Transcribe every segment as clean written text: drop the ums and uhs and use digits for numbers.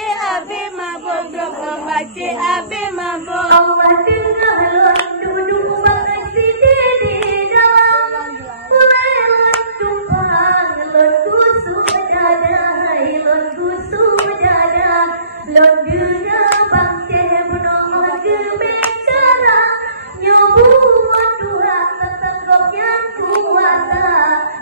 membaca abe mabuk, duk membaca abe mabuk. Allah tengah lon duduk mengaji di dalam. Mulai lon tumpang, lon gusuk dada, lon gusuk dada, lon dengar bang ceh menolak kebekara. Nyobu Tuhan tetap gokyan kuasa,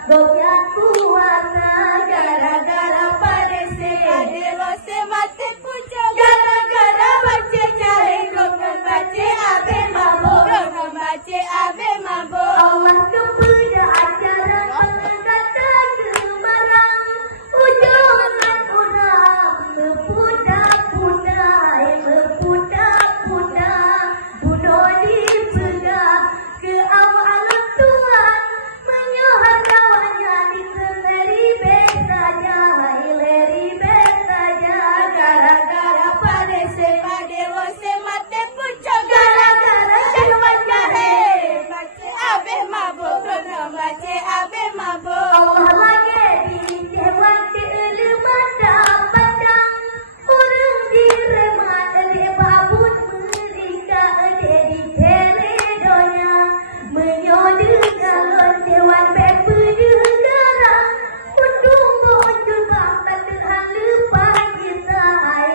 gokyan kuasa. Gara-gara parese, Dewa semate puja, gara-gara baca jahe, duk membaca abe mabuk, duk membaca abe mabuk. Allah kepada acara kata kemarang, ujangan orang lepudak-pudak, lepudak-pudak, bunuh dipegang ke awal Tuhan, menyohor kawannya di seleri saja, leri saja. Gara-gara pada dewa semate puja, gara-gara jalan jahe, baca abe mabuk, duk membaca abe mabuk. Allah lagi di dewan di lemata padang, orang diremat di babut mereka di teledonya, menyodor galon dewan berpedegara, mendunggu jubah tak terhang lupa kita,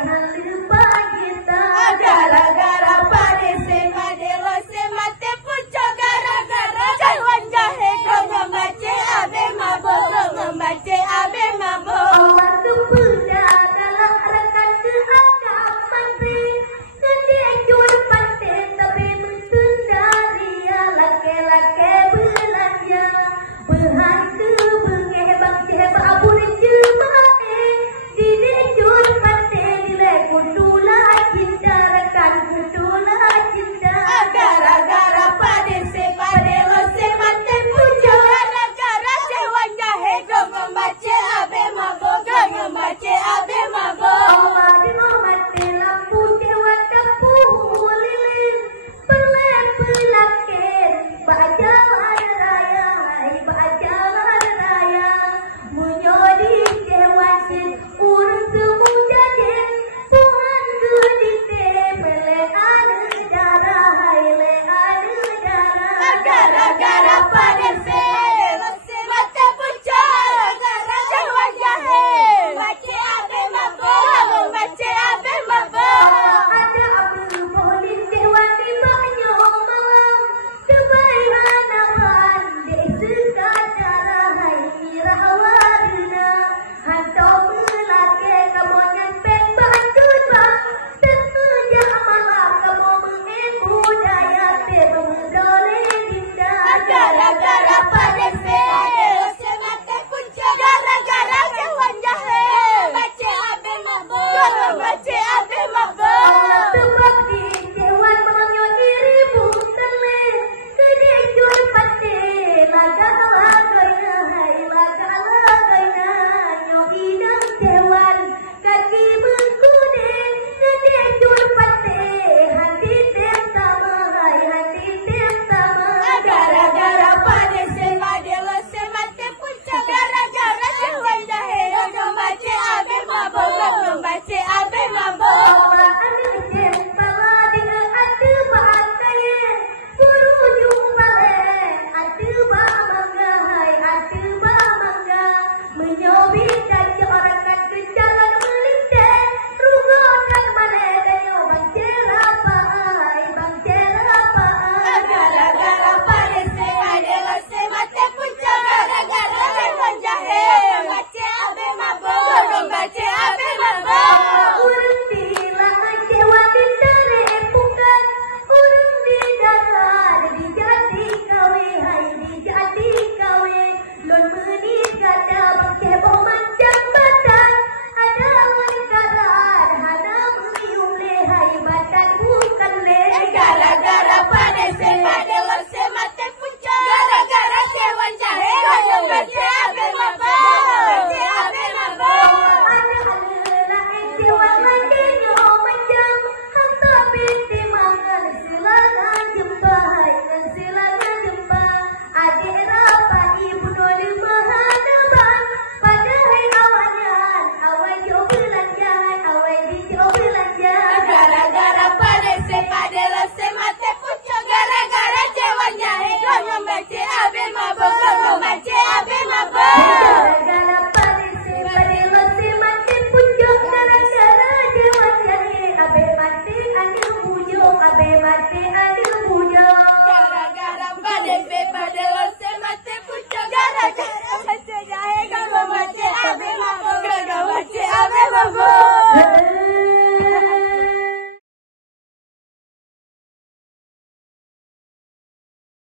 hang lupa kita. Gara-gara pada dewa semate puja, gara-gara jalan jahe, duk membaca abe mabuk, duk membaca abe mabuk. Allah kepada dalam rekan keagam pantai, kedejur pantai tapi mentunda dia laki-laki belanja, berhantu bengeh cebak abun jemaah, di dejur pantai nilai kutulah cinta rekan kutulah cinta. Gara-gara pada dewa semate puja, gara-gara jalan jahe, duk membaca abe mabuk, duk membaca abe mabuk. Allah dimati lampu dewa tepuh lilin, perlen pelakin bajalan raya, bajalan raya, menyodi dewa sin urus semuja den, Tuhan gedite pelen ada darah, ada darah. Gara-gara pada dewa semate puja, gara-gara jalan jahe, baca abe mabuk, membaca abe mabuk. Ada apa boleh dewan di banyak malam, kebaikan aman desa darah irawarna, hantar melake kamu nyempet bandut bang, terkejak malam kamu mengibu daya pemudole dinda. Gara-gara pada dewa semate puja, gara-gara jalan jahe, baca abe mabuk, membaca abe mabuk. Sebab di dewan menyo diri bukan kedejur pasti laga-lagainya, laga-lagainya nyobidang dewan kaki mengkude kedejur pasti hati tem sama, hati tem sama. Gara-gara pada dewa semate puja, gara-gara jalan jahe, duk membaca abe mabuk, duk membaca abe mabuk. Allah anu cinta dia atu bahagia, suruh jumpa atu bangga, atu bangga, menyobitkan corakan ke jalan melintas, rugokan mereka bang cerapai, bang cerapai. Gara-gara pada dewa semate puja, gara-gara jalan jahe, membaca abe mabuk, duk membaca abe mabuk. Urang bilang cewa dindare bukan, urang didasar dijadi kawe, hai dijadi kawe, lon menit kata bang cebok macam badan, ada lengkaran, ada mengium lehai badan bukan lehai. Gara-gara pada dewa semate puja, gara-gara jalan jahe, duk membaca abe mabuk, membaca abe mabuk. Ada